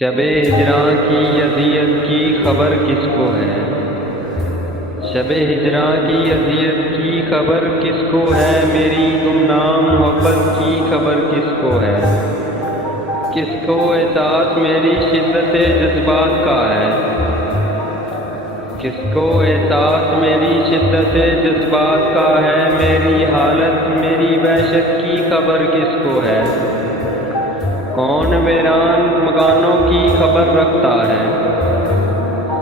شب ہجراں کی اذیت کی خبر کس کو ہے؟ شب ہجراں کی اذیت کی خبر کس کو ہے؟ میری گمنام محبت کی خبر کس کو ہے؟ کس کو احساس میری شدت جذبات کا ہے؟ کس کو احساس میری شدت جذبات کا ہے؟ میری حالت میری وحشت کی خبر کس کو ہے؟ کون ویران مکانوں کی خبر رکھتا ہے؟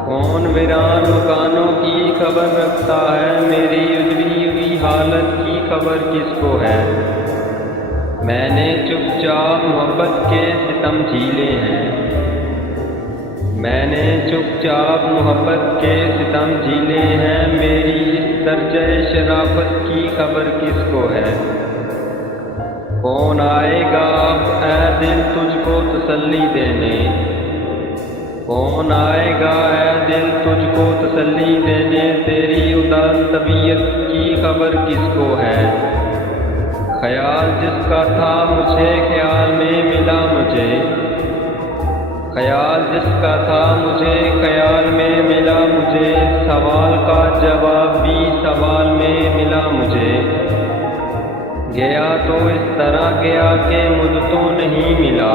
کون ویران مکانوں کی خبر رکھتا ہے؟ میری اجڑی ہوئی حالت کی خبر کس کو ہے؟ میں نے چپ چاپ محبت کے ستم جھیلے ہیں، میں نے چپ چاپ محبت کے ستم جھیلے ہیں، میری اس درجہ شرافت کی خبر کس کو ہے؟ کون آئے گا اب اے دل تجھ کو تسلی دینے؟ کون آئے گا اے دل تجھ کو تسلی دینے؟ تیری اداس طبیعت کی خبر کس کو ہے؟ خیال جس کا تھا مجھے خیال میں ملا مجھے، خیال جس کا تھا مجھے خیال میں ملا مجھے، سوال کا جواب بھی سوال میں ملا مجھے، گیا تو اس طرح گیا کہ مجھ تو نہیں ملا،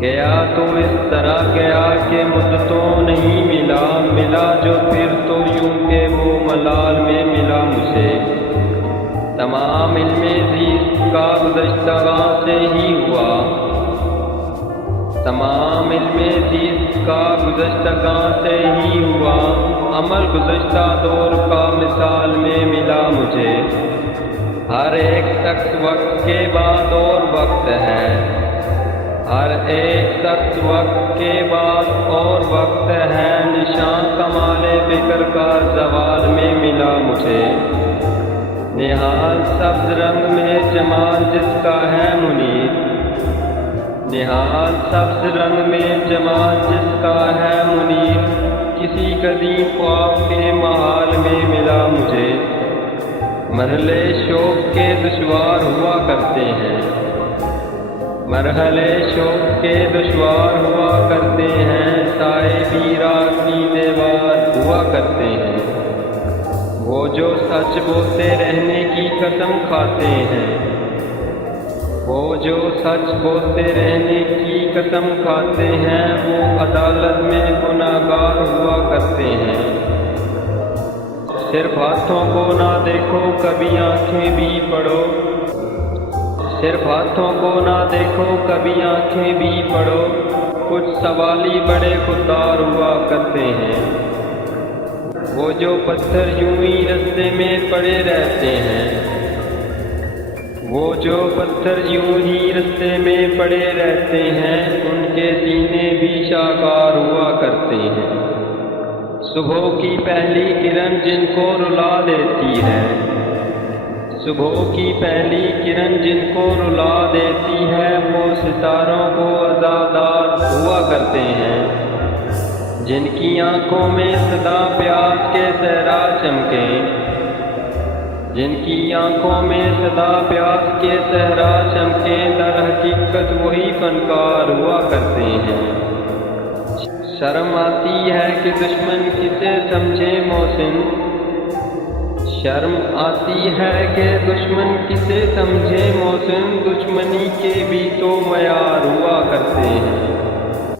گیا تو اس طرح گیا کہ مجھ تو نہیں ملا، ملا جو پھر تو یوں کہ وہ ملال میں ملا مجھے، تمام علم زیست کا گزشتگاں سے ہی ہوا، تمام علم زیست کا گزشتگاں سے ہی ہوا، عمل گزشتہ دور کا مثال میں ملا مجھے، ہر ایک سخت وقت کے بعد اور وقت ہے، ہر ایک سخت وقت کے بعد اور وقت ہے، نشان کمال فکر کا زوال میں ملا مجھے، نہال سبز رنگ میں جمال جس کا ہے منیر، نہال سبز رنگ میں جمال جس کا ہے منیر، کسی قدیم خواب کے محال میں ملا مجھے، مرحلے شوق کے دشوار ہوا کرتے ہیں، مرحلے شوق کے دشوار ہوا کرتے ہیں، سائے بیرا کی دیوار ہوا کرتے ہیں، وہ جو سچ بولتے رہنے کی قسم کھاتے ہیں، وہ جو سچ بولتے رہنے کی قسم کھاتے ہیں، وہ عدالت میں گناہگار ہوا کرتے ہیں، صرف ہاتھوں کو نہ دیکھو کبھی آنکھیں بھی پڑھو، صرف ہاتھوں کو نہ دیکھو کبھی آنکھیں بھی پڑھو، کچھ سوالی بڑے خوددار ہوا کرتے ہیں، وہ جو پتھر یوں ہی رستے میں پڑے رہتے ہیں، وہ جو پتھر یوں ہی رستے میں پڑے رہتے ہیں، ان کے سینے بھی شاہکار ہوا کرتے ہیں، صبح کی پہلی کرن جن کو رلا دیتی ہے، صبح کی پہلی کرن جن کو رلا دیتی ہے، وہ ستاروں کو عزادار ہوا کرتے ہیں، جن کی آنکھوں میں صدا پیاس کے صحرا چمکے، جن کی آنکھوں میں صدا پیاس کے صحرا چمکے، در حقیقت وہی فنکار ہوا کرتے ہیں، شرم آتی ہے کہ دشمن کسے سمجھے محسن، شرم آتی ہے کہ دشمن کسے سمجھے محسن، دشمنی کے بھی تو معیار ہوا